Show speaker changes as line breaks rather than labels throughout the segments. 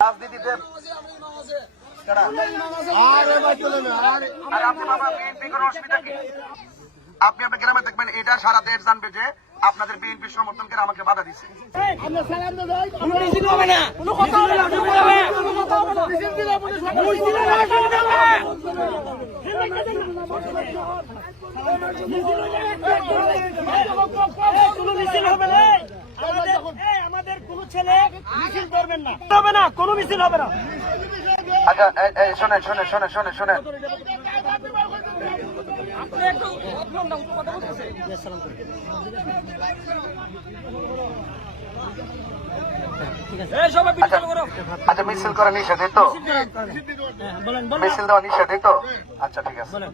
রাজনীতিতে কারা? আপনি আপনার গ্রামে দেখবেন, এটা সারা দেশ জানবে যে আপনাদের বিএনপি সমর্থনকে আমাকে বাধা দিচ্ছে
ছেলে মিছিল করবেন না। হবে না কোনো মিছিল হবে না।
আচ্ছা এই- এই শোনেন শোনেন শোনেন শোনেন শোনেন।
আপনি একটু কথা বলতেছেন এই সবাই
আচ্ছা
মিছিল করো।
আচ্ছা মিছিল করা নিষেধ তো।
বলেন বলেন
মিছিল দেওয়া নিষেধ তো। আচ্ছা ঠিক আছে।
বলেন।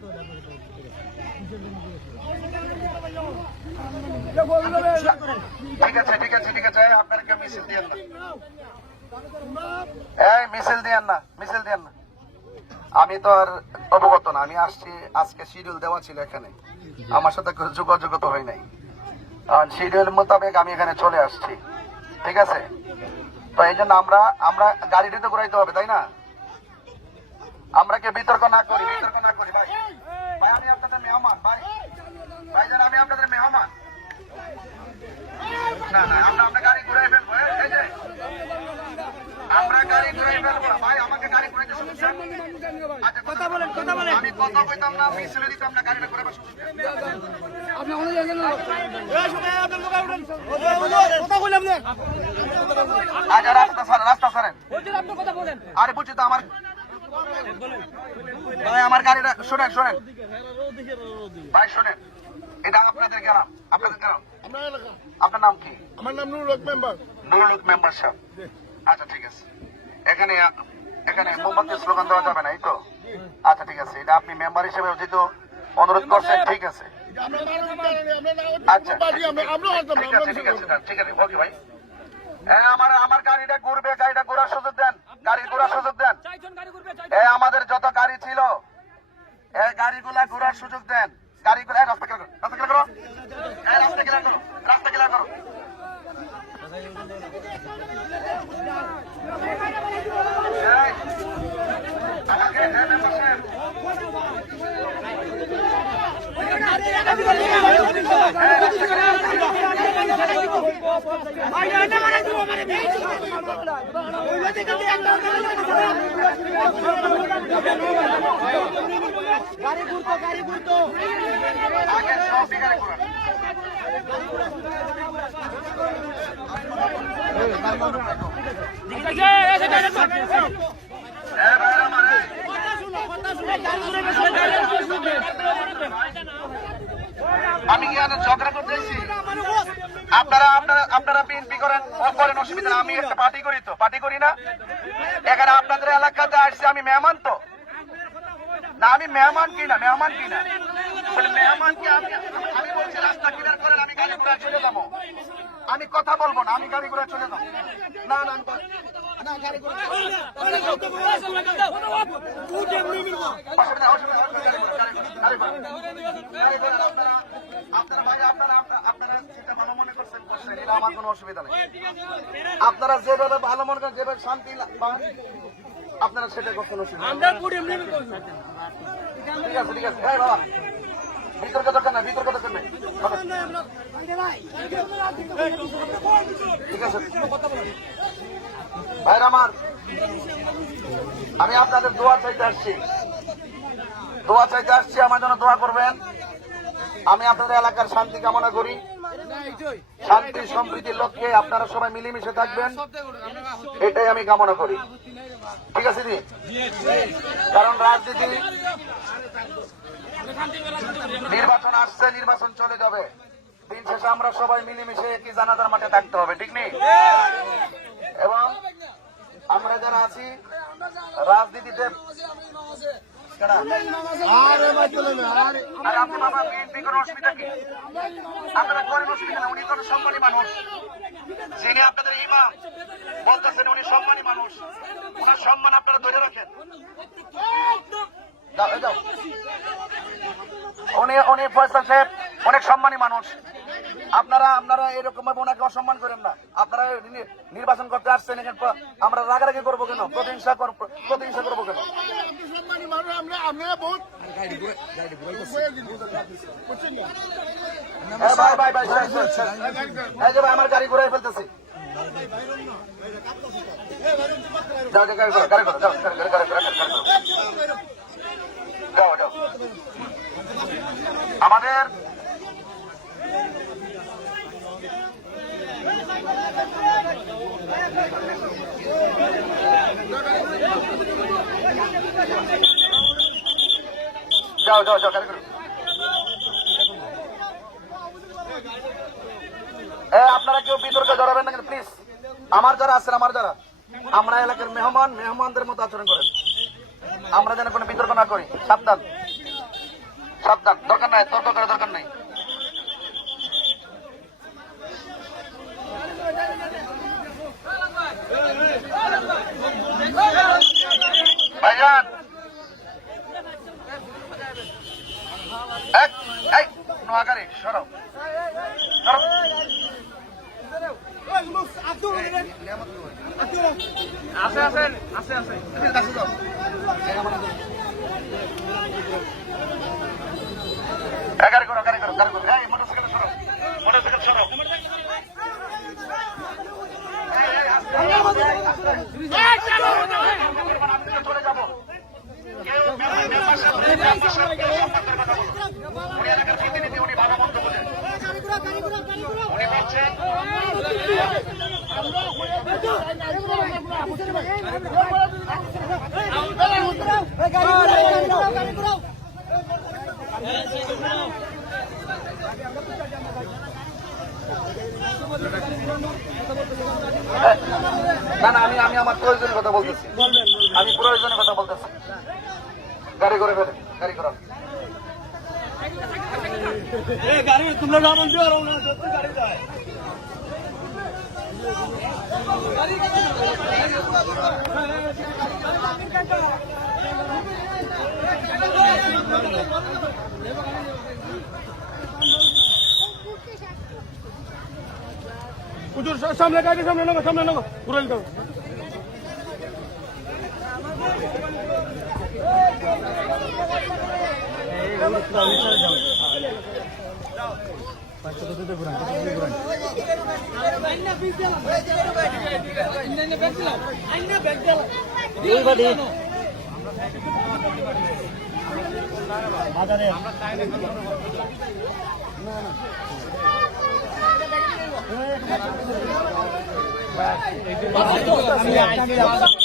ঠিক আছে ঠিক আছে ঠিক আছে। এই, মিছিল না মিছিল না। আমি তো আর অবগত না আমি আসছি আজকে শিডিউল দেওয়া ছিল এখানে। আমার সাথে যোগাযোগ তো হয় নাই। শিডিউল মোতাবেক আমি এখানে চলে আসছি। ঠিক আছে? তো এই জন্য আমরা আমরা গাড়িটি তো ঘুরাইতে হবে তাই না? আমরা কে বিতর্ক না করি? বিতর্ক না করি ভাই ভাই আমি আপনাদের মেহমান ভাই ভাই যারা আমি আপনাদের মেহমান না না আমরা আমরা গাড়ি ঘুরাই ফেলব এই- এই যে আমরা গাড়ি ঘুরাই ফেলব না। ভাই আমাকে গাড়ি ঘুরাইতে সমস্যা আচ্ছা কথা বলেন কথা আমি না না।
কথা না
আচ্ছা রাস্তা ছাড়েন রাস্তা ছাড়েন।
বলছেন আপনি কথা বলেন।
আরে বুঝছি তো আমার ভাই আমার গাড়িটা শোনেন শোনেন। ভাই শোনেন। এটা আপনাদের গ্রাম আপনাদের গ্রাম। আপনার নাম কি?
আমার নাম নুরুল হক মেম্বার।
নুরুল মেম্বারশিপ আচ্ছা ঠিক আছে। এখানে এখানে মোমবাতি স্লোগান দেওয়া যাবে না এই তো? আচ্ছা ঠিক আছে এটা আপনি মেম্বার হিসেবে যেহেতু অনুরোধ করছেন ঠিক আছে। আচ্ছা ঠিক ঠিক ঠিক ওকে ভাই। হ্যাঁ আমার আমার গাড়িটা ঘুরবে গাড়িটা ঘোরার সুযোগ দেন। ঘোরার সুযোগ দেন। আমাদের যত গাড়ি ছিল এই গাড়িগুলা ঘোরার সুযোগ দেন। গাড়িগুলা রাস্তা ক্লিয়ার করো রাস্তা ক্লিয়ার করো। রাস্তা ক্লিয়ার করো রাস্তা ক্লিয়ার করো। এই, সব বিকালে ঘোরান। এই ভাই আমার, এই। আমি কি আর ঝগড়া করতেছি আপনারা আপনারা আপনারা বিএনপি করেন ও করেন অসুবিধা আমি একটা পার্টি করি তো, পার্টি করি না? এখানে আপনাদের এলাকাতে আসছি, আমি মেহমান তো। না, আমি মেহমান কি না, মেহমান কি না? মেহমান কি, আমি আমি বলছি রাস্তা ক্লিয়ার আমি গাড়ি চলে যাব। আমি কথা বলব না, আমি গাড়ি ঘোড়া চলে যাব। না না না আপনারা আপনারা ভাই আপনারা আপনারা- আপনারা যেটা ভালো মনে করছেন করছেন এটা আমার কোনো অসুবিধা নেই আপনারা যেভাবে ভালো মনে করেন যেভাবে শান্তি আপনারা সেটা করছেন অসুবিধা নেই। ঠিক আছে ঠিক আছে। হ্যাঁ বাবা। বিতর্ক দরকার নাই বিতর্ক দরকার নাই। ঠিক আছে ভাইর আমার আমি আপনাদের দোয়া চাইতে আসছি। দোয়া চাইতে আসছি, আমার জন্য দোয়া করবেন। আমি আপনাদের এলাকার শান্তি কামনা করি। শান্তি সম্প্রীতির লক্ষ্যে আপনারা সবাই মিলেমিশে থাকবেন। এটাই আমি কামনা করি। ঠিক আছে, দিদি? কারণ রাজনীতি নির্বাচন আসছে, নির্বাচন চলে যাবে। দিন শেষে আমরা সবাই মিলেমিশে একই জানাজার মাঠে থাকতে হবে, ঠিক নেই এবং আমরা যারা আছি রাজনীতিতে সম্মানী মানুষ। যিনি আপনাদের ইমাম বলতেছেন উনি সম্মানী মানুষ। ওনার সম্মান আপনারা ধরে রাখেন। যাও, উনি উনি ফয়সাল সাহেব অনেক সম্মানী মানুষ। আপনারা আপনারা এরকম ভাবে ওনাকে অসম্মান করেন না। আপনারা নির্বাচন করতে আসছেন, এখানে আমরা রাগারাগি করব কেন? প্রতিহিংসা প্রতিহিংসা করব কেন?
মানুষ আমরা
গাড়ি ঘুরাই ফেলতেছি। গাড়ি যাও গাড়ি গাড়ি গাড়ি গাড়ি গাড়ি করো। যাও যাও আমাদের যাও যাও যাও গাড়ি করো। এ, আপনারা কেউ বিতর্কে জড়াবেন না কিন্তু প্লিজ আমার যারা আছেন আমার যারা আমরা এলাকার মেহমান মেহমানদের মতো আচরণ করেন। আমরা যেন কোনো বিতর্ক না করি। সাবধান। সাবধান। দরকার নাই তর্ক করার দরকার নাই। ভাইজান। এক এই নোয়াগাড়ি সরো। সরো। আছে আছেন আছে আছে। গাড়ি করো গাড়ি করো গাড়ি করো। এই মোটরসাইকেল সরো। মোটরসাইকেল সরো। এই, এই, আস্তে, আস্তে, আস্তে। আমি চলে যাব কেউ মেম্বার সাহেব, মেম্বার সাহেব, কেউ সম্পর্কের কথা বলুন। উনি এলাকার প্রতিনিধি উনি ভালো মন্দ বোঝেন উনি বলছেন না না, আমি আমি আমার প্রয়োজনের কথা বলতেছি। আমি প্রয়োজনের কথা বলতেছি। গাড়ি করে ফেলে গাড়ি করা
গাড়ি তোমরা নামান দিও আর ওরা যত গাড়ি যায় হুজুর সামনে গাড়ি সামনে নেব সামনে নেব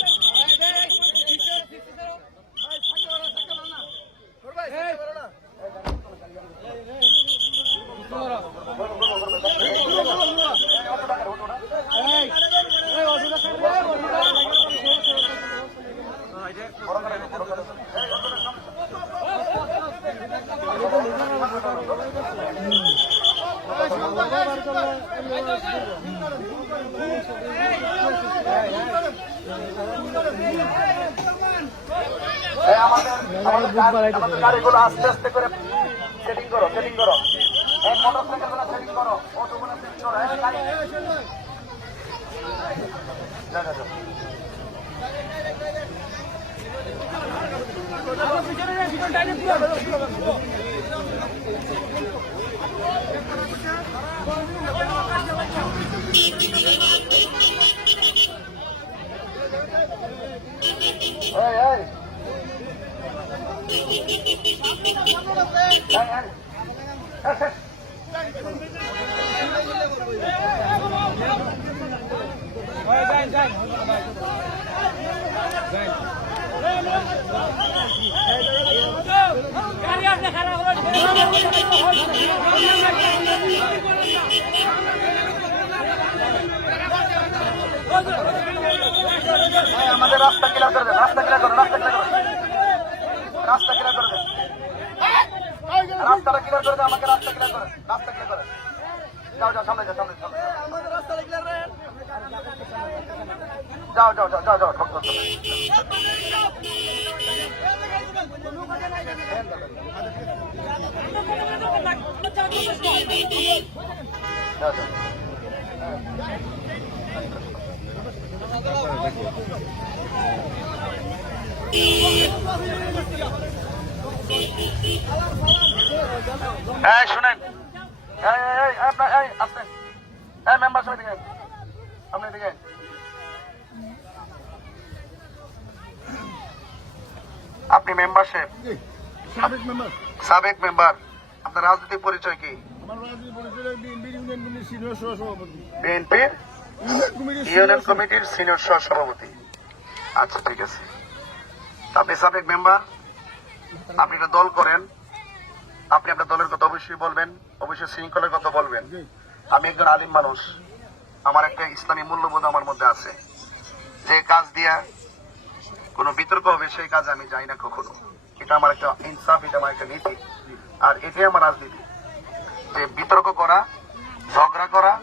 আমাদের গাড়ি- আমাদের গাড়িগুলো আস্তে আস্তে করে সেটিং করো সেটিং করো। এই মোটরসাইকেলগুলো সেটিং করো অটো গুলো সেটিং করো এই গাড়ি- যা, যা, আমাদের রাস্তা ক্লিয়ার করে দেন রাস্তা ক্লিয়ার করো রাস্তা ক্লিয়ার করো রাস্তা ক্লিয়ার করে দেন রাস্তাটা ক্লিয়ার করে দেন আমাকে রাস্তা ক্লিয়ার করে রাস্তা ক্লিয়ার করে যাও যাও সামনে যাও সামনে সামনে যাও যাও যাও যাও যাও ঠক ঠক ঠক। যাও, যাও। এই শুনেন। এই এই, এই আপনার এই আসেন এই মেম্বার সবাই দিকে আপনি দিকে আপনি
সাবেক মেম্বার।
সাবেক মেম্বার। আপনার রাজনৈতিক পরিচয় কি? বিএনপির
ইউনিয়ন কমিটির
ইউনিয়ন কমিটির সিনিয়র সহ সভাপতি আচ্ছা ঠিক আছে। আপনি সাবেক মেম্বার। আপনি একটা দল করেন। আপনি আপনার দলের কথা অবশ্যই বলবেন, অবশ্যই শৃঙ্খলার কথা বলবেন। আমি একজন আলিম মানুষ। আমার একটা ইসলামী মূল্যবোধ আমার মধ্যে আছে। যে কাজ দিয়া কোনো বিতর্ক হবে, সেই কাজ আমি যাই না কখনো। এটা আমার একটা ইনসাফ, এটা আমার একটা নীতি। আর এটাই আমার রাজনীতি। যে বিতর্ক করা, ঝগড়া করা,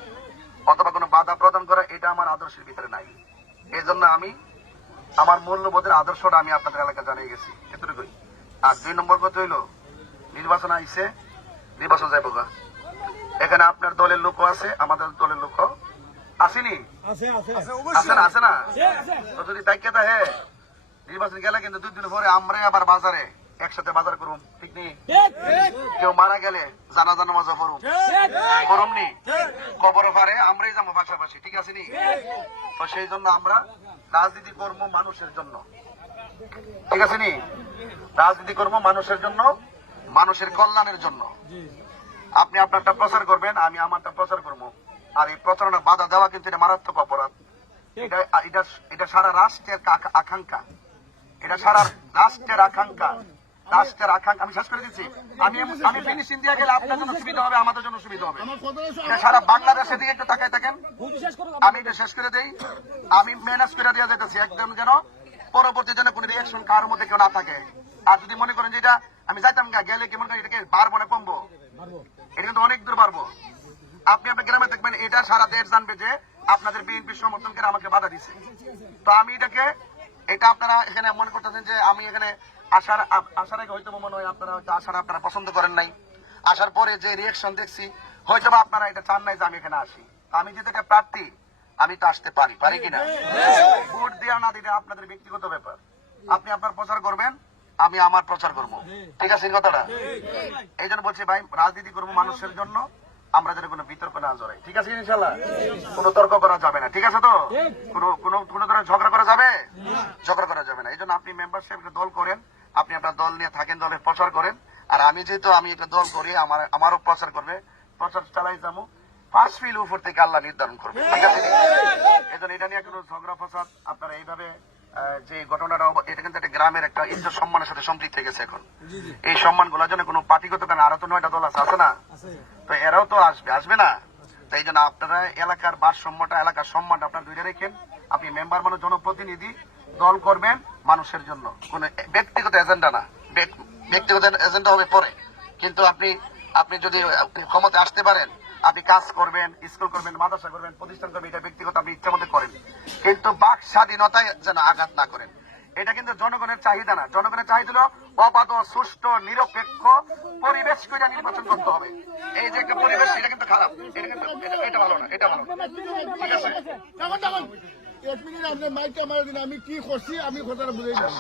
অথবা কোনো বাধা প্রদান করা, এটা আমার আদর্শের ভিতরে নাই। এই জন্য আমি আমার মূল্যবোধের আদর্শটা আমি আপনাদের এলাকা জানিয়ে গেছি। এতটুকুই। আর দুই নম্বর কথা হইল নির্বাচন আইছে নির্বাচন যাইব গা। এখানে আপনার দলের লোকও আছে আমাদের দলের লোকও আসেনি
আছে আছে।
আছে না আছে না? তো যদি তাইকে হে নির্বাচন গেলে কিন্তু দুই দিন পরে আমরা আবার বাজারে একসাথে বাজার করুম ঠিক নেই কেউ মারা গেলে জানা জানা মজা করুম করুম নি? খবর পারে আমরাই যাব পাশাপাশি ঠিক আছে নি? তো সেই জন্য আমরা রাজনীতি কর্ম মানুষের জন্য। ঠিক আছে নি? রাজনীতি কর্ম মানুষের জন্য। মানুষের কল্যাণের জন্য। আপনি আপনারটা প্রচার করবেন আমি আমারটা প্রচার করব। আর এই প্রচারণা বাধা দেওয়া কিন্তু এটা মারাত্মক অপরাধ। এটা এটা এটা সারা রাষ্ট্রের আকাঙ্ক্ষা। এটা সারা রাষ্ট্রের আকাঙ্ক্ষা। রাষ্ট্রের আকাঙ্ক্ষা। আমি শেষ করে দিচ্ছি। আমি আমি ফিনিশিং দিয়ে গেলে আপনার জন্য সুবিধা হবে আমাদের জন্য সুবিধা হবে। সারা বাংলাদেশের দিকে একটু তাকায় থাকেন। আমি এটা শেষ করে দেই। আমি ম্যানেজ করে দেওয়া যেতেছি একদম যেন পরবর্তী যেন কোনো রিয়াকশন কারোর মধ্যে কেউ না থাকে। আর যদি মনে করেন যে এটা আমি যাইতাম গা, গেলে কেমন করে এটাকে বাড়বো না কমবো? এটা কিন্তু অনেক দূর বাড়বো আপনি আপনার গ্রামে দেখবেন এটা সারা দেশ জানবে যে আপনাদের বিএনপি সমর্থন করে আমাকে বাধা দিছে। তো আমি এটাকে এটা আপনারা এখানে মনে করতেছেন যে আমি এখানে আসার আসার আগে হয়তো মনে হয় আপনারা হয়তো আসার আপনারা পছন্দ করেন নাই। আসার পরে যে রিয়েকশন দেখছি হয়তো বা আপনারা এটা চান নাই যে আমি এখানে আসি। আমি যেহেতু একটা প্রার্থী আমি তো আসতে পারি পারি কিনা? ভোট দেওয়া না দিলে আপনাদের ব্যক্তিগত ব্যাপার। আপনি আপনার প্রচার করবেন আমি আমার প্রচার করব। ঠিক আছে কথাটা? এই জন্য বলছি ভাই, রাজনীতি করব মানুষের জন্য, আমরা যেন কোনো বিতর্ক না জড়াই। ঠিক আছে ইনশাল্লাহ কোনো তর্ক করা যাবে না। ঠিক আছে তো? কোনো কোনো ধরনের ঝগড়া করা যাবে? ঝগড়া করা যাবে না। এই জন্য আপনি মেম্বারশিপ দল করেন, আপনি আপনার দল নিয়ে থাকেন, দলের প্রচার করেন। আর আমি যেহেতু আমি একটা দল করি, আমার, আমারও প্রচার করবে। প্রচার চালাই যাব। পাঁচ ফিল উপর থেকে আল্লাহ নির্ধারণ করবে। ঠিক আছে? এই জন্য এটা নিয়ে কোনো ঝগড়া ফসাদ আপনারা এইভাবে যে ঘটনাটা এটা কিন্তু একটা গ্রামের একটা ইজ্জত সম্মানের সাথে সম্পৃক্ত হয়ে গেছে এখন। এই সম্মানগুলোর জন্য কোনো পার্টিগত কারণ আরও তো নয়টা দল আছে আছে না? তো এরাও তো আসবে আসবে না? তাই জন্য আপনারা এলাকার ভারসাম্যটা এলাকার সম্মানটা আপনার দুইটা রেখেন। আপনি মেম্বার মানে জনপ্রতিনিধি দল করবেন মানুষের জন্য। কোন ব্যক্তিগত এজেন্ডা না। ব্যক্তিগত এজেন্ডা হবে পরে। কিন্তু আপনি আপনি যদি ক্ষমতা আসতে পারেন আপনি কাজ করবেন স্কুল করবেন মাদ্রাসা করবেন প্রতিষ্ঠান করবেন এটা ব্যক্তিগত আপনি ইচ্ছা মতো করেন। কিন্তু বাক স্বাধীনতায় যেন আঘাত না করেন। এটা কিন্তু জনগণের চাহিদা না। জনগণের চাহিদা হলো অবাধ সুষ্ঠু নিরপেক্ষ পরিবেশ করে নির্বাচন করতে হবে। এই যে একটা পরিবেশ এটা কিন্তু খারাপ। এটা কিন্তু এটা- ভালো না। এটা ভালো না। ঠিক আছে।
এক মিনিট আপনার মাইকটা মারা দিন। আমি কি করছি আমি কথাটা বুঝাই যাব।